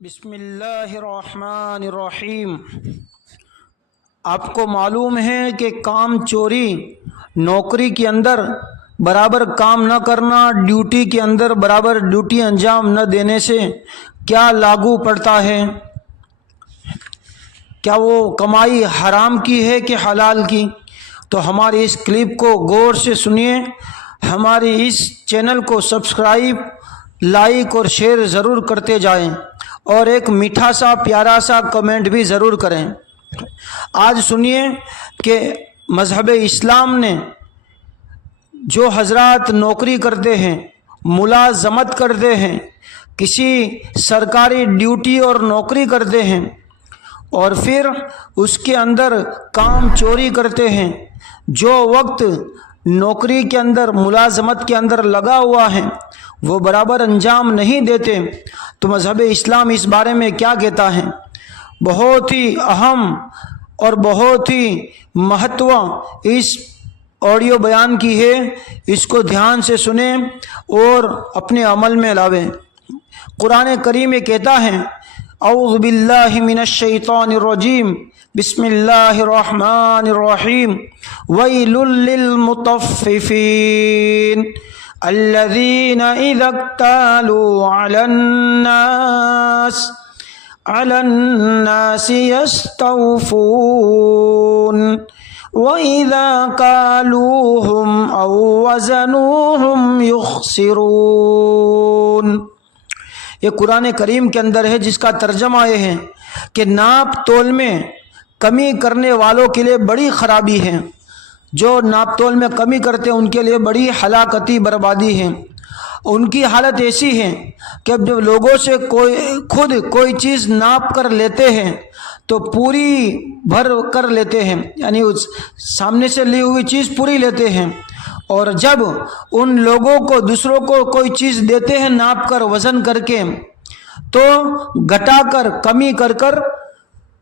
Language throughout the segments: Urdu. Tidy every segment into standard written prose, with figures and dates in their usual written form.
بسم اللہ الرحمن الرحیم۔ آپ کو معلوم ہے کہ کام چوری نوکری کے اندر برابر کام نہ کرنا، ڈیوٹی کے اندر برابر ڈیوٹی انجام نہ دینے سے کیا لاگو پڑتا ہے؟ کیا وہ کمائی حرام کی ہے کہ حلال کی؟ تو ہماری اس کلپ کو غور سے سنیے، ہماری اس چینل کو سبسکرائب، لائک اور شیئر ضرور کرتے جائیں، اور ایک میٹھا سا پیارا سا کمنٹ بھی ضرور کریں۔ آج سنیے کہ مذہب اسلام نے جو حضرات نوکری کرتے ہیں، ملازمت کرتے ہیں، کسی سرکاری ڈیوٹی اور نوکری کرتے ہیں، اور پھر اس کے اندر کام چوری کرتے ہیں، جو وقت نوکری کے اندر ملازمت کے اندر لگا ہوا ہے وہ برابر انجام نہیں دیتے، تو مذہب اسلام اس بارے میں کیا کہتا ہے؟ بہت ہی اہم اور بہت ہی مہتو اس آڈیو بیان کی ہے، اس کو دھیان سے سنیں اور اپنے عمل میں لاویں۔ قرآن کریم میں کہتا ہے، اعوذ باللہ من الشیطان الرجیم، بسم اللہ الرحمن الرحیم، ویل للمطففین الذین اذا اکتالوا علی الناس یستوفون وَإِذَا قَالُوهُمْ أَوْ وَزَنُوهُمْ يُخْسِرُونَ۔ یہ قرآن کریم کے اندر ہے، جس کا ترجمہ یہ ہے کہ ناپ تول میں کمی کرنے والوں کے لیے بڑی خرابی ہے۔ جو ناپ تول میں کمی کرتے ہیں ان کے لیے بڑی ہلاکتی بربادی ہے۔ ان کی حالت ایسی ہے کہ جب لوگوں سے خود کوئی چیز ناپ کر لیتے ہیں تو پوری بھر کر لیتے ہیں، یعنی اس سامنے سے لی ہوئی چیز پوری لیتے ہیں، اور جب ان لوگوں کو دوسروں کو کوئی چیز دیتے ہیں ناپ کر وزن کر کے، تو گھٹا کر کمی کر کر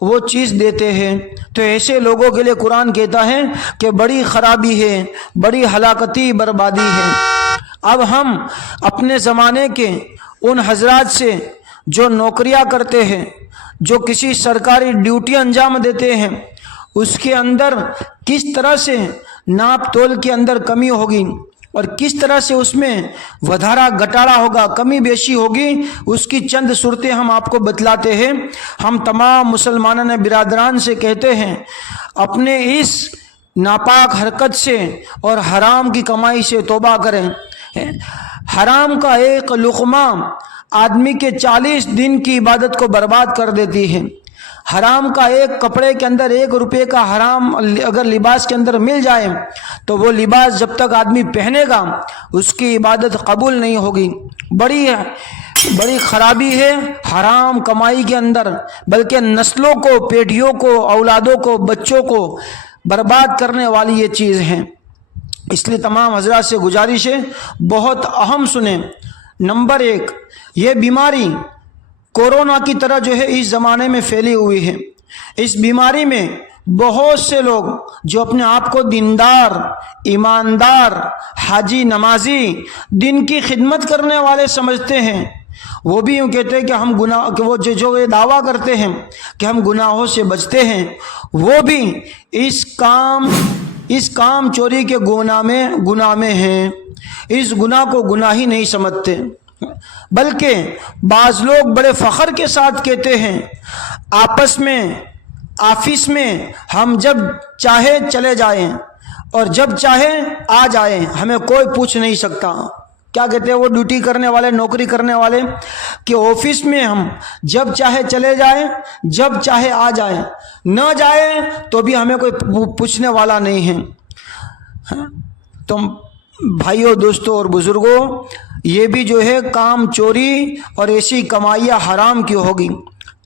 وہ چیز دیتے ہیں۔ تو ایسے لوگوں کے لیے قرآن کہتا ہے کہ بڑی خرابی ہے، بڑی ہلاکتی بربادی ہے۔ اب ہم اپنے زمانے کے ان حضرات سے جو نوکریاں کرتے ہیں، جو کسی سرکاری ڈیوٹی انجام دیتے ہیں، اس کے اندر کس طرح سے ناپ تول کے اندر کمی ہوگی اور کس طرح سے اس میں ودھارا گھٹاڑا ہوگا، کمی بیشی ہوگی، اس کی چند صورتیں ہم آپ کو بتلاتے ہیں۔ ہم تمام مسلمانان برادران سے کہتے ہیں، اپنے اس ناپاک حرکت سے اور حرام کی کمائی سے توبہ کریں۔ حرام کا ایک لقمہ آدمی کے 40 دن کی عبادت کو برباد کر دیتی ہے۔ حرام کا ایک کپڑے کے اندر 1 روپے کا حرام اگر لباس کے اندر مل جائے تو وہ لباس جب تک آدمی پہنے گا اس کی عبادت قبول نہیں ہوگی۔ بڑی خرابی ہے حرام کمائی کے اندر، بلکہ نسلوں کو، پیڑھیوں کو، اولادوں کو، بچوں کو برباد کرنے والی یہ چیز ہے۔ اس لیے تمام حضرات سے گزارش ہے، بہت اہم سنیں۔ نمبر 1، یہ بیماری کورونا کی طرح جو ہے اس زمانے میں پھیلی ہوئی ہے۔ اس بیماری میں بہت سے لوگ جو اپنے آپ کو دیندار، ایماندار، حاجی، نمازی، دین کی خدمت کرنے والے سمجھتے ہیں، وہ بھی یوں کہتے ہیں کہ ہم وہ جو یہ دعویٰ کرتے ہیں کہ ہم گناہوں سے بچتے ہیں، وہ بھی اس کام چوری کے گناہ میں ہیں۔ اس گناہ کو گناہ ہی نہیں سمجھتے، بلکہ بعض لوگ بڑے فخر کے ساتھ کہتے ہیں، آپس میں، آفس میں ہم جب چاہے چلے جائیں اور جب چاہے آ جائیں، ہمیں کوئی پوچھ نہیں سکتا۔ کیا کہتے ہیں وہ ڈیوٹی کرنے والے، نوکری کرنے والے، کہ آفس میں ہم جب چاہے چلے جائیں، جب چاہے آ جائیں، نہ جائیں تو بھی ہمیں کوئی پوچھنے والا نہیں ہے۔ تم بھائیوں، دوستوں اور بزرگوں، یہ بھی جو ہے کام چوری اور ایسی کمائیاں حرام کی ہوگی۔